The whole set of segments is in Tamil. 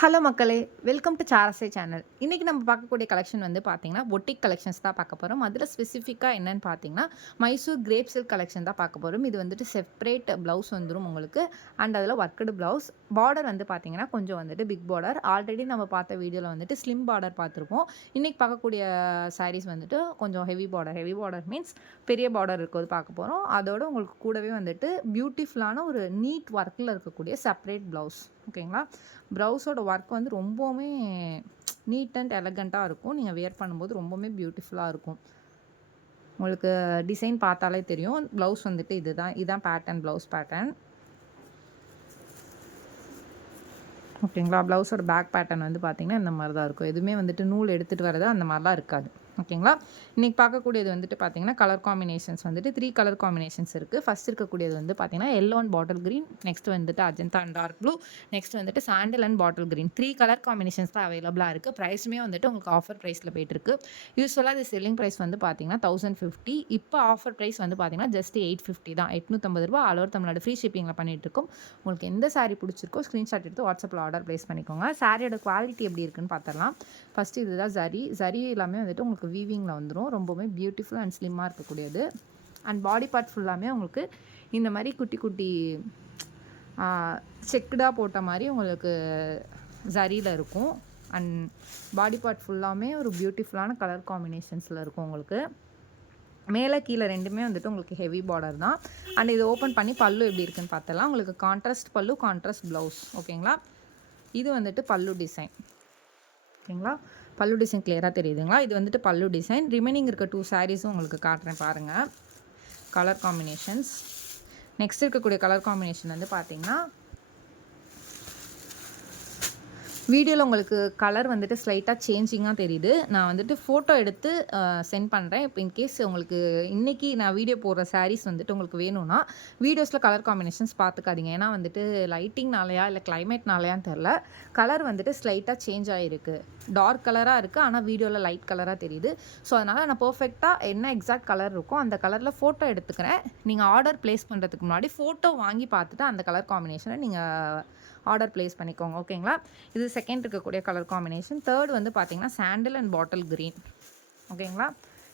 ஹலோ மக்களே! வெல்கம் டூ சாரசை சேனல். இன்னைக்கு நம்ம பார்க்கக்கூடிய கலெக்ஷன் வந்து பார்த்தீங்கன்னா, பொட்டிக் கலெக்ஷன்ஸ் தான் பார்க்க போறோம். அதில ஸ்பெசிஃபிக்கா என்னன்னு பார்த்தீங்கன்னா, மைசூர் கிரேப் சில்க் கலெக்ஷன் தான் பார்க்க போறோம். இது வந்துட்டு செப்பரேட் ப்ளவுஸ் வந்துரும் உங்களுக்கு. அண்ட் அதில ஒர்க்டு ப்ளவுஸ். பார்டர் வந்து பார்த்தீங்கன்னா, கொஞ்சம் வந்துட்டு பிக் பார்டர். ஆல்ரெடி நம்ம பார்த்த வீடியோல வந்துட்டு ஸ்லிம் பார்டர் பார்த்துருப்போம். இன்னைக்கு பார்க்கக்கூடிய சாரீஸ் வந்துட்டு கொஞ்சம் heavy border. Heavy border means பெரிய பார்டர் இருக்கிறது பார்க்க போறோம். அதோட உங்களுக்கு கூடவே வந்துட்டு பியூட்டிஃபுல்லான ஒரு நீட் ஒர்க்கில இருக்கக்கூடிய செப்பரேட் ப்ளவுஸ். ஓகேங்களா? ப்ளவுஸோட ஒர்க் வந்து ரொம்பவுமே நீட் அண்ட் எலகண்ட்டா இருக்கும். நீங்க வியர் பண்ணும்போது ரொம்பவுமே பியூட்டிஃபுல்லா இருக்கும். உங்களுக்கு டிசைன் பார்த்தாலே தெரியும். ப்ளவுஸ் வந்துட்டு இதான் பேட்டர்ன், ப்ளவுஸ் பேட்டர்ன். ஓகேங்களா? ப்ளவுஸோட பேக் பேட்டர்ன் வந்து பார்த்தீங்கன்னா, இந்த மாரி தான் இருக்கும். எதுவுமே வந்துட்டு நூல் எடுத்துட்டு வரது அந்த மாரிலாம் இருக்காது. ஓகேங்களா? இன்னைக்கு பார்க்கக்கூடியது வந்துட்டு பார்த்தீங்கன்னா, கலர் காம்பினேஷன்ஸ் வந்துட்டு 3 கலர் காம்பினேஷன்ஸ் இருக்கு. ஃபர்ஸ்ட் இருக்கக்கூடியது வந்து பார்த்தீங்கன்னா, yellow and bottle green, next வந்துட்டு Ajanta and dark blue, next வந்துட்டு sandal and bottle green. 3 colour combinations தான் அவைலபிளா இருக்கு. பிரைஸுமே வந்துட்டு உங்களுக்கு ஆஃபர் பிரைஸ்ல போயிட்டுருக்கு. யூசுவலா இது செல்லிங் பிரைஸ் வந்து பார்த்தீங்கன்னா, 1050. இப்போ ஆஃபர் பிரைஸ் வந்து பார்த்தீங்கன்னா, ஜஸ்ட் 850 தான். ரூ. 850 ஆல் ஓவர் தமிழ்நாடு ஃப்ரீ ஷிப்பிங்ல பண்ணிட்டுருக்கோம். உங்களுக்கு எந்த சாரி பிடிச்சிருக்கோ ஸ்க்ரீன்ஷாட் எடுத்து வாட்ஸ்அப்பில் ஆர்டர் பிளேஸ் பண்ணிக்கோங்க. சாரியோட குவாலிட்டி எப்படி இருக்குன்னு பார்த்துடலாம். ஃபர்ஸ்ட் இதுதான் ஜரி. ஜரி எல்லாமே வந்துட்டு உங்களுக்கு வீவிங்ல வந்துரும். ரொம்பவுமே பியூட்டிஃபுல் அண்ட் ஸ்லிம்மா இருக்கக்கூடியது. அண்ட் பாடி பார்ட் ஃபுல்லாமே உங்களுக்கு இந்த மாரி குட்டி குட்டி செக்குடா போட்ட மாரி உங்களுக்கு ஜரியில இருக்கும். அண்ட் பாடி பார்ட் ஃபுல்லாமே ஒரு பியூட்டிஃபுல்லான கலர் காம்பினேஷன்ஸ்ல இருக்கும் உங்களுக்கு. மேலே கீழே 2மே வந்துட்டு உங்களுக்கு ஹெவி பார்டர் தான். அண்ட் இது ஓப்பன் பண்ணி பல்லு எப்படி இருக்குன்னு பார்த்தலாம். உங்களுக்கு கான்ட்ராஸ்ட் பல்லு, கான்ட்ராஸ்ட் ப்ளவுஸ். ஓகேங்களா? இது வந்துட்டு பல்லு டிசைன். ஓகேங்களா? பல்லு டிசைன் கிளியராக தெரியுதுங்களா? இது வந்துட்டு பல்லு டிசைன். ரிமைனிங் இருக்க 2 சாரீஸும் உங்களுக்கு காட்டுறேன் பாருங்கள். Colour combinations. நெக்ஸ்ட் இருக்கக்கூடிய கலர் காம்பினேஷன் வந்து பார்த்தீங்கன்னா, வீடியோவில் உங்களுக்கு கலர் வந்துட்டு ஸ்லைட்டாக சேஞ்சிங்காக தெரியுது. நான் வந்துட்டு ஃபோட்டோ எடுத்து சென்ட் பண்ணுறேன். இப்போ இன்கேஸ் உங்களுக்கு இன்றைக்கி நான் வீடியோ போடுற சாரீஸ் வந்துட்டு உங்களுக்கு வேணும்னா, வீடியோஸில் கலர் காம்பினேஷன்ஸ் பார்த்துக்காதீங்க. ஏன்னா வந்துட்டு லைட்டிங்னாலையா இல்லை கிளைமேட்னாலையான்னு தெரில, கலர் வந்துட்டு ஸ்லைட்டாக சேஞ்ச் ஆகிருக்கு. டார்க் கலராக இருக்குது, ஆனால் வீடியோவில் லைட் கலராக தெரியுது. ஸோ அதனால் நான் பர்ஃபெக்டாக என்ன எக்ஸாக்ட் கலர் இருக்கோ அந்த கலரில் ஃபோட்டோ எடுத்துக்கிறேன். நீங்கள் ஆர்டர் ப்ளேஸ் பண்ணுறதுக்கு முன்னாடி ஃபோட்டோ வாங்கி பார்த்துட்டு அந்த கலர் காம்பினேஷனை நீங்கள் ஆர்டர் ப்ளேஸ் பண்ணிக்கோங்க. ஓகேங்களா? இது செகண்ட் இருக்கக்கூடிய கலர் காம்பினேஷன். தேர்ட் வந்து பார்த்தீங்கன்னா, சாண்டில் அண்ட் பாட்டில் கிரீன். ஓகேங்களா?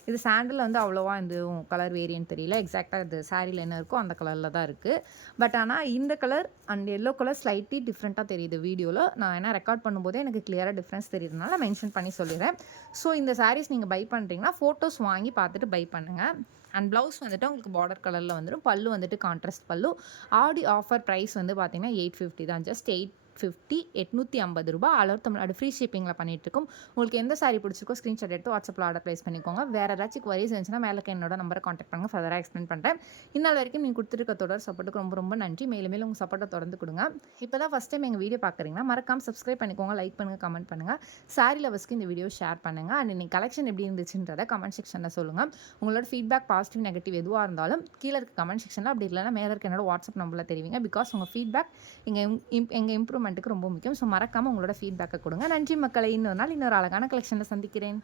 இது சாண்டில் வந்து அவ்வளோவா இந்த கலர் வேரியன்ட் தெரியல. எக்ஸாக்டாக இது சாரியில் என்ன இருக்கோ அந்த கலரில் தான் இருக்குது. பட் ஆனால் இந்த colour and yellow colour slightly டிஃப்ரெண்ட்டாக தெரியுது வீடியோவில். நான் ஏன்னா ரெக்கார்ட் பண்ணும்போதே எனக்கு கிளியராக டிஃப்ரென்ஸ் தெரியுதுனால மென்ஷன் பண்ணி சொல்லிடுறேன். ஸோ இந்த சாரீஸ் நீங்கள் பை பண்ணுறீங்கன்னா ஃபோட்டோஸ் வாங்கி பார்த்துட்டு பை பண்ணுங்கள். அண்ட் ப்ளவுஸ் வந்துட்டு உங்களுக்கு பார்டர் கலரில் வந்துடும். பல்லு வந்துட்டு கான்ட்ராஸ்ட் பல்லு. ஆடி ஆஃபர் ப்ரைஸ் வந்து பார்த்தீங்கன்னா 850 தான். ஜஸ்ட் 850 ரூபாய். ஆல் ஓவர் தமிழ்நாடு ஃப்ரீ ஷிப்பிங்கில் பண்ணிகிட்ருக்கோம். உங்களுக்கு எந்த சாரி பிடிச்சிருக்கோ ஸ்க்ரீன்ஷாட் எடுத்து வாட்ஸ்அப்பில் ஆர்டர் ப்ளேஸ் பண்ணிக்கோங்க. வேறு ஏதாச்சும் குவரிஸ் இருந்துச்சுன்னா மேலே என்னோட நம்பரை கான்டாக்ட் பண்ணுங்கள். ஃபர்தராக எக்ஸ்பிளைன் பண்ணுறேன். இன்னும் வரைக்கும் நீங்கள் கொடுத்துருக்க தொடர் சப்போர்ட்டுக்கு ரொம்ப ரொம்ப நன்றி. மேலும் மேலும் உங்கள் சப்போர்ட்டை தொடர்ந்து கொடுங்க. இப்போ தான் ஃபஸ்ட் டைம் எங்கள் வீடியோ பார்க்குறீங்கன்னா மறக்காமல் சப்ஸ்கிரைப் பண்ணிக்கோங்க, லைக் பண்ணுங்கள், கமெண்ட் பண்ணுங்கள். சாரி லவர்ஸ்க்கு இந்த வீடியோ ஷேர் பண்ணுங்கள். அண்ட் இன்னைக்கு கலெக்ஷன் எப்படி இருந்துச்சுன்றதை கமெண்ட் செக்ஷனில் சொல்லுங்கள். உங்களோட ஃபீட்பேக் பாசிட்டிவ் நெகட்டிவ் எதுவாக இருந்தாலும் கீழே இருக்க கமெண்ட் செக்ஷனில், அப்படி இல்லைனா மேலே இருக்க என்னோட வாட்ஸ்அப் நம்பரில் தெரிவிங்க. பிகாஸ் உங்கள் ஃபீட்பேக் எங்கள் இம்ப்ரூவ்மெண்ட்டுக்கு ரொம்ப முக்கியம். ஸோ மறக்காமல் உங்களோட ஃபீட்பேக்கை கொடுங்க. நன்றி மக்களை. இன்னொரு நாள் இன்னொரு அழகான கலெக்ஷனில் சந்திக்கிறேன்.